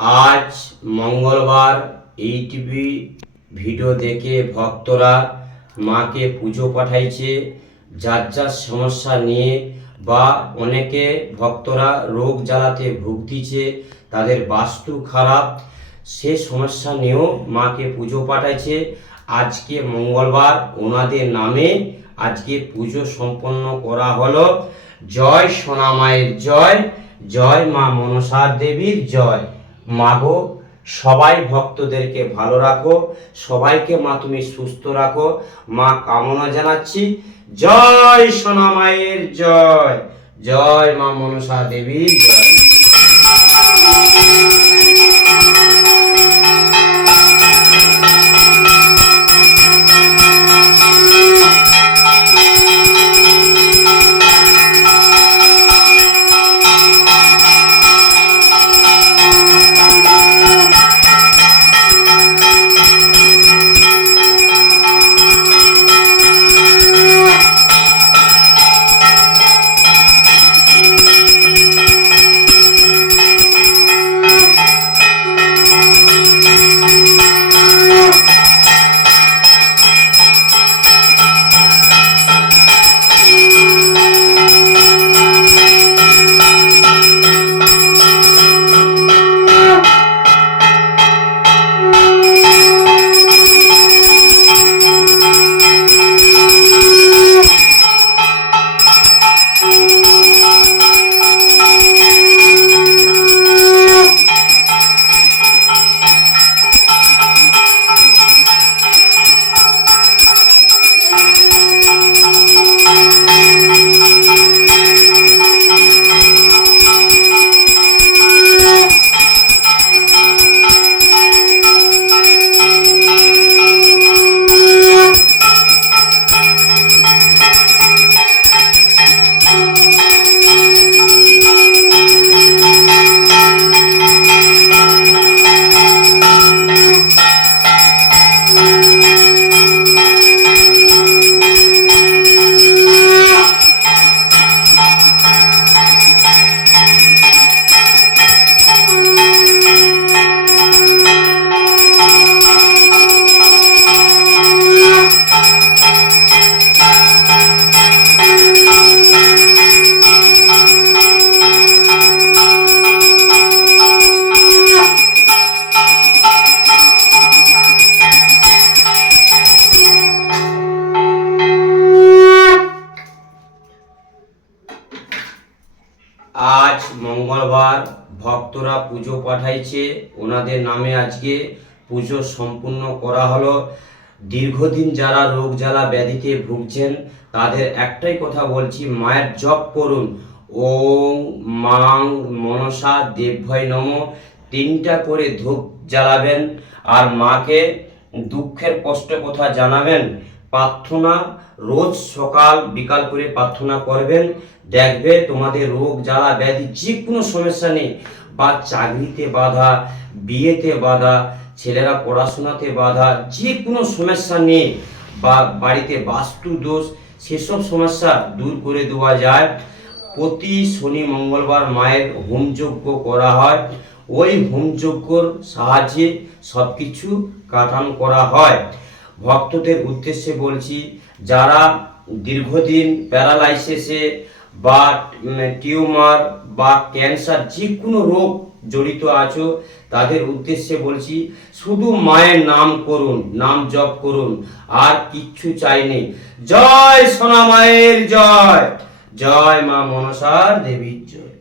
আজ মঙ্গলবার এইটিভি ভিডিও দেখে ভক্তরা মাকে পুজো পাঠাইছে যার যার সমস্যা নিয়ে, বা অনেকে ভক্তরা রোগ জ্বালাতে ভুগতিছে, তাদের বাস্তু খারাপ, সে সমস্যা নিয়েও মাকে পুজো পাঠাইছে। আজকে মঙ্গলবার ওনাদের নামে আজকে পুজো সম্পন্ন করা হলো। জয় সোনা মায়ের জয়, জয় মা মনসা দেবীর জয়। মাগো, সবাই ভক্তদেরকে ভালো রাখো, সবাইকে মা তুমি সুস্থ রাখো, মা কামনা জানাচ্ছি। জয় সোনা মায়ের জয়, জয় মা মনসা দেবীর জয়। আজ মঙ্গলবার ভক্তরা পুজো পাঠাইছে, ওনাদের নামে আজকে পুজো সম্পূর্ণ করা হলো। দীর্ঘদিন যারা রোগ জ্বালা ব্যাধিতে ভুগছেন তাদের একটাই কথা বলছি, মায়ের জপ করুন। ওং মাং মনসা দেবভয় নমঃ, 3টা করে ধূপ জ্বালাবেন আর মাকে দুঃখের কষ্ট কথা জানাবেন। প্রার্থনা রোজ সকাল বিকাল করে প্রার্থনা করবেন, দেখবে তোমাদের রোগ জ্বালা ব্যাধি যে কোনো সমস্যা নেই, বা চাকরিতে বাধা, বিয়েতে বাধা, ছেলেরা পড়াশোনাতে বাধা, যে কোনো সমস্যা নেই, বা বাড়িতে বাস্তু দোষ, সেসব সমস্যা দূর করে দেওয়া যায়। প্রতি শনি মঙ্গলবার মায়ের হোমযজ্ঞ করা হয়, ওই হোমযজ্ঞর সাহায্যে সব কিছু কাটান করা হয়। ভক্তদের উদ্দেশ্যে বলছি, যারা দীর্ঘদিন প্যারালাইসিসে বা টিউমার বা ক্যান্সার যে কোনো রোগ জড়িত আছো, তাদের উদ্দেশ্যে বলছি, শুধু মায়ের নাম করুন, নাম জপ করুন, আর কিচ্ছু চাইনি। জয় সোনা মায়ের জয়, জয় মা মনসা দেবীর জয়।